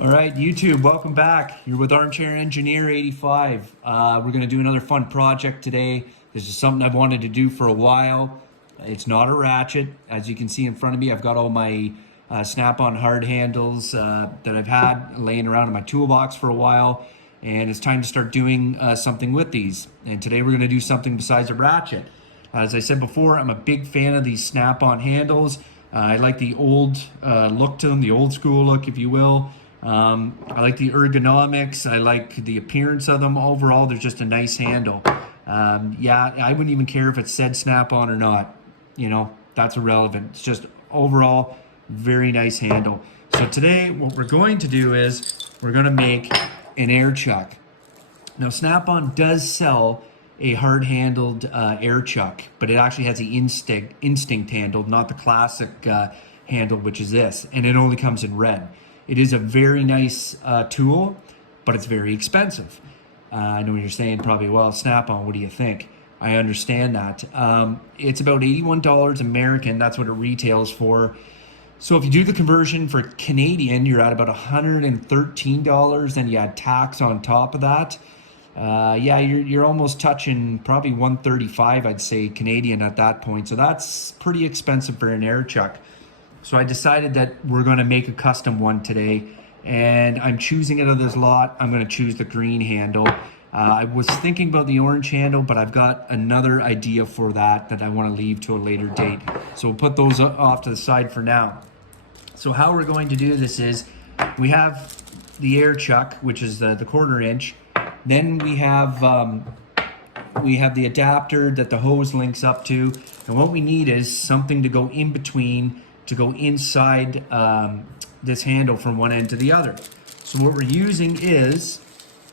All right, YouTube, welcome back. You're with Armchair Engineer 85. We're going to do another fun project today. This is something I've wanted to do for a while. It's not a ratchet. As you can see in front of me, I've got all my snap-on hard handles that I've had laying around in my toolbox for a while. And it's time to start doing something with these. And today we're going to do something besides a ratchet. As I said before, I'm a big fan of these snap-on handles. I like the old look to them, the old school look, if you will. I like the ergonomics. I like the appearance of them. Overall, they're just a nice handle. Yeah, I wouldn't even care if it said snap-on or not. You know, that's irrelevant. It's just overall, very nice handle. So today, what we're going to do is we're going to make an air chuck. Now, Snap-on does sell a hard-handled air chuck, but it actually has the instinct handle, not the classic handle, which is this, and it only comes in red. It is a very nice tool, but it's very expensive. I know you're saying probably, well, Snap-on, what do you think? I understand that. It's about $81 American. That's what it retails for. So if you do the conversion for Canadian, you're at about $113. Then you add tax on top of that. Yeah, you're almost touching probably 135, I'd say, Canadian at that point. So that's pretty expensive for an air chuck. So I decided that we're going to make a custom one today, and I'm choosing out of this lot. I'm going to choose the green handle. I was thinking about the orange handle, but I've got another idea for that I want to leave to a later date. So we'll put those off to the side for now. So how we're going to do this is we have the air chuck, which is the 1/4 inch. Then we have the adapter that the hose links up to. And what we need is something to go in between, to go inside this handle from one end to the other. So what we're using is,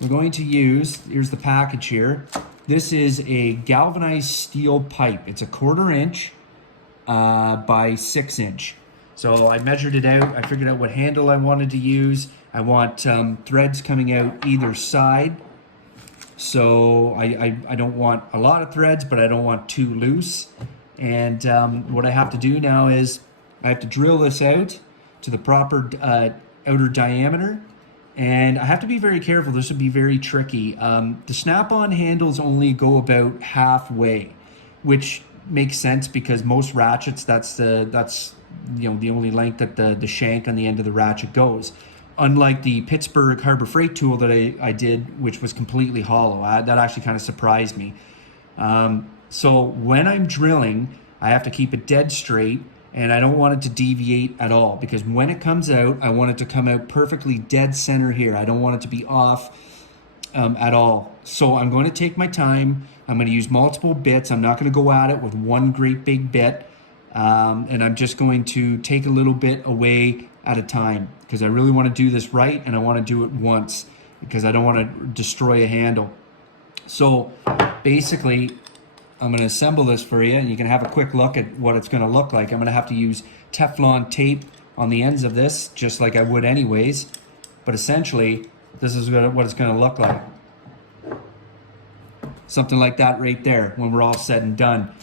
we're going to use, here's the package here. This is a galvanized steel pipe. It's a 1/4 inch by 6 inch. So I measured it out. I figured out what handle I wanted to use. I want threads coming out either side. So I don't want a lot of threads, but I don't want too loose. And what I have to do now is I have to drill this out to the proper outer diameter. And I have to be very careful. This would be very tricky. The Snap-on handles only go about halfway, which makes sense because most ratchets, that's you know, the only length that the shank on the end of the ratchet goes. Unlike the Pittsburgh Harbor Freight tool that I did, which was completely hollow. That actually kind of surprised me. So when I'm drilling, I have to keep it dead straight, and I don't want it to deviate at all, because when it comes out, I want it to come out perfectly dead center here. I don't want it to be off at all. So I'm going to take my time. I'm going to use multiple bits. I'm not going to go at it with one great big bit. And I'm just going to take a little bit away at a time, because I really want to do this right, and I want to do it once because I don't want to destroy a handle. So basically, I'm going to assemble this for you, and you can have a quick look at what it's going to look like. I'm going to have to use Teflon tape on the ends of this, just like I would anyways. But essentially, this is what it's going to look like. Something like that right there when we're all said and done.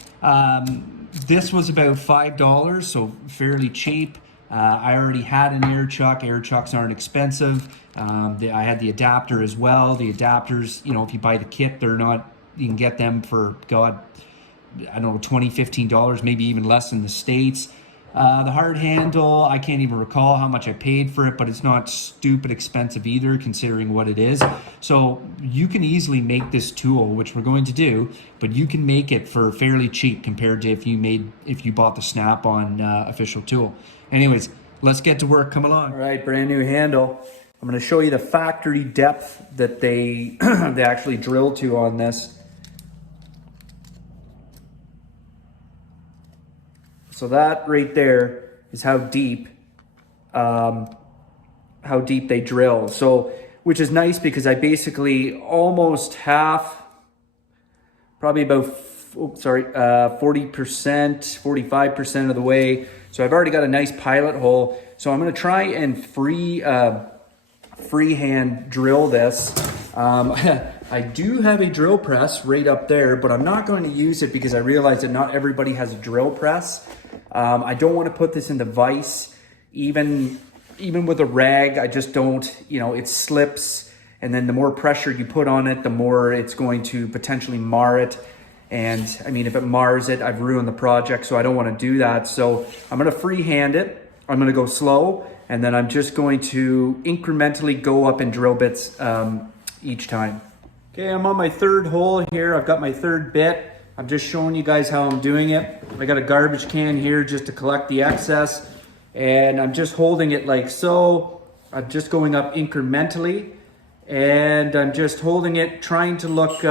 This was about $5, so fairly cheap. I already had an air chuck. Air chucks aren't expensive. I had the adapter as well. The adapters, you know, if you buy the kit, they're not, you can get them for, God, I don't know, $20, $15, maybe even less in the States. The hard handle, I can't even recall how much I paid for it, but it's not stupid expensive either, considering what it is. So you can easily make this tool, which we're going to do, but you can make it for fairly cheap compared to if you bought the Snap-on official tool. Anyways, let's get to work. Come along. All right, brand new handle. I'm going to show you the factory depth that they they actually drilled to on this. So that right there is how deep they drill. So, which is nice because I basically almost half, probably about 40%, 45% of the way. So I've already got a nice pilot hole. So I'm going to try and freehand drill this. I do have a drill press right up there, but I'm not going to use it because I realize that not everybody has a drill press. I don't want to put this in the vise, even even with a rag, I just don't, it slips. And then the more pressure you put on it, the more it's going to potentially mar it. And I mean, if it mars it, I've ruined the project, so I don't want to do that. So I'm going to freehand it. I'm going to go slow, and then I'm just going to incrementally go up in drill bits each time. Okay, I'm on my third hole here. I've got my third bit. I'm just showing you guys how I'm doing it. I got a garbage can here just to collect the excess, and I'm just holding it like so. I'm just going up incrementally, and I'm just holding it, trying to look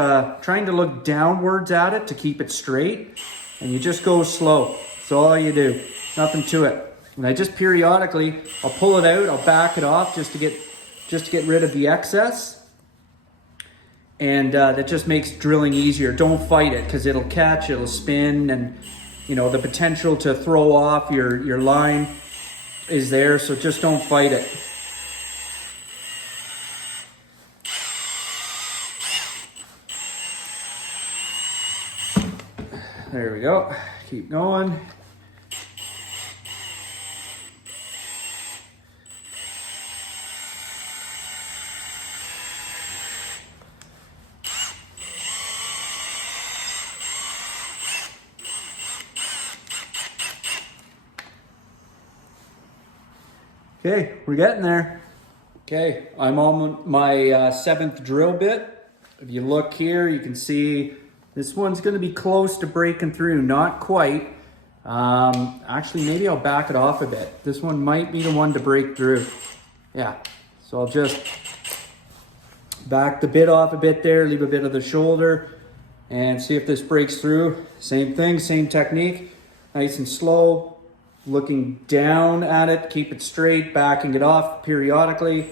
downwards at it to keep it straight. And you just go slow. That's all you do. Nothing to it. And I just periodically, I'll pull it out, I'll back it off just to get rid of the excess. And that just makes drilling easier. Don't fight it, because it'll catch, it'll spin, and the potential to throw off your line is there, so just don't fight it. There we go. Keep going. Okay, we're getting there. Okay, I'm on my seventh drill bit. If you look here, you can see this one's going to be close to breaking through, not quite. Actually, maybe I'll back it off a bit. This one might be the one to break through. Yeah, so I'll just back the bit off a bit there, leave a bit of the shoulder, and see if this breaks through. Same thing, same technique, nice and slow, looking down at it, keep it straight, backing it off periodically.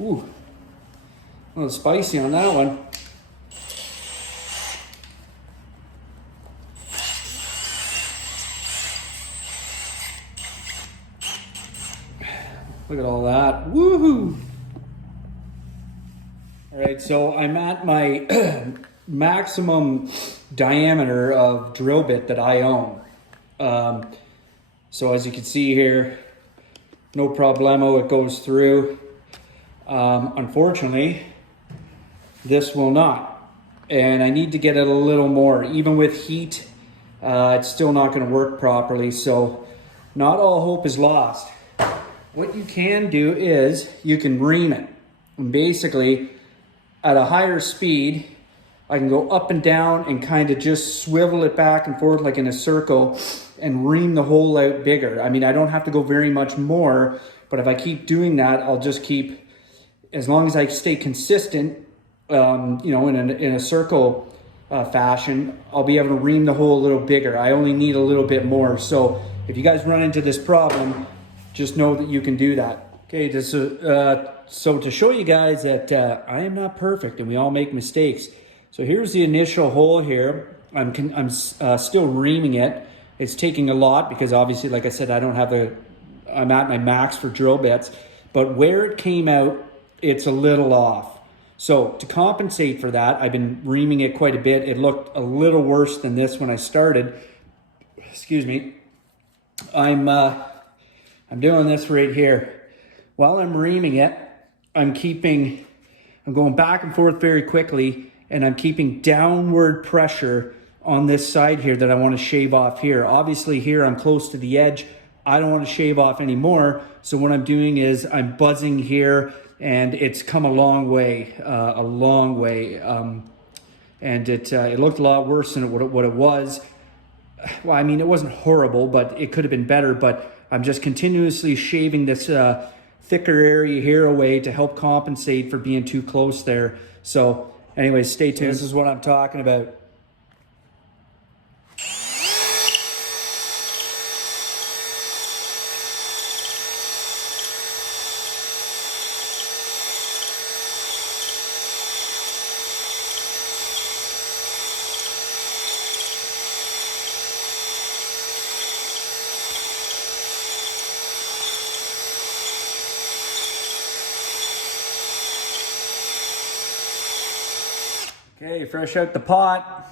Ooh, a little spicy on that one. Look at all that. Woohoo! All right, so I'm at my maximum diameter of drill bit that I own. So as you can see here, no problemo, it goes through. Unfortunately, this will not, and I need to get it a little more. Even with heat, it's still not going to work properly, so not all hope is lost. What you can do is you can ream it. And basically, at a higher speed, I can go up and down and kind of just swivel it back and forth like in a circle and ream the hole out bigger. I mean, I don't have to go very much more, but if I keep doing that, I'll just keep, as long as I stay consistent, in a circle fashion, I'll be able to ream the hole a little bigger. I only need a little bit more. So if you guys run into this problem, just know that you can do that. Okay, so to show you guys that I am not perfect and we all make mistakes. So here's the initial hole here. I'm still reaming it. It's taking a lot because obviously, like I said, I'm at my max for drill bits, but where it came out, it's a little off. So to compensate for that, I've been reaming it quite a bit. It looked a little worse than this when I started. Excuse me. I'm doing this right here. While I'm reaming it, I'm going back and forth very quickly, and I'm keeping downward pressure on this side here that I want to shave off here. Obviously here I'm close to the edge. I don't want to shave off anymore. So what I'm doing is I'm buzzing here, and it's come a long way, and it looked a lot worse than what it was. Well, I mean, it wasn't horrible, but it could have been better. But I'm just continuously shaving this thicker area here away to help compensate for being too close there. So anyways, stay tuned. This is what I'm talking about. Okay, fresh out the pot.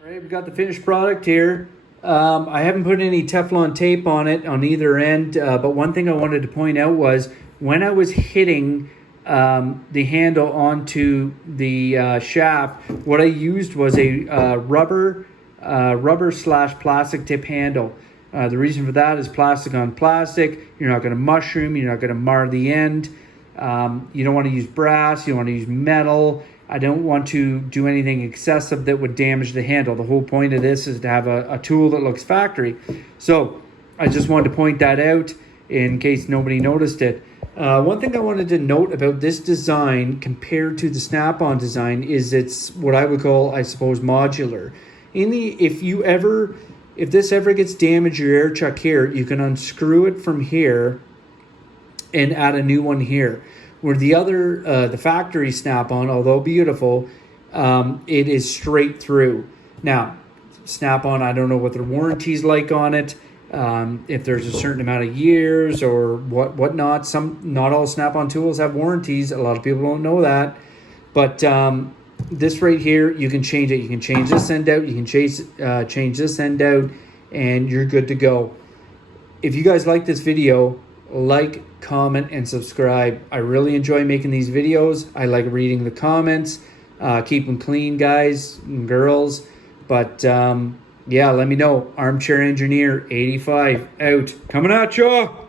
All right, we got the finished product here. I haven't put any Teflon tape on it on either end, but one thing I wanted to point out was when I was hitting the handle onto the shaft, what I used was a rubber slash plastic tip handle. The reason for that is plastic on plastic. You're not going to mushroom. You're not going to mar the end. You don't want to use brass. You don't want to use metal. I don't want to do anything excessive that would damage the handle. The whole point of this is to have a tool that looks factory. So I just wanted to point that out in case nobody noticed it. One thing I wanted to note about this design compared to the Snap-on design is it's what I would call, I suppose, modular. If this ever gets damaged, your air chuck here, you can unscrew it from here and add a new one here. Where the other, the factory Snap-on, although beautiful, it is straight through. Now, Snap-on, I don't know what their warranty's like on it, if there's a certain amount of years or whatnot. Not all Snap-on tools have warranties. A lot of people don't know that. But this right here, you can change it. You can change this end out. You can change this end out, and you're good to go. If you guys like this video, like, comment, and subscribe. I really enjoy making these videos. I like reading the comments. Keep them clean, guys and girls. But yeah, let me know. Armchair Engineer 85 out. Coming at you.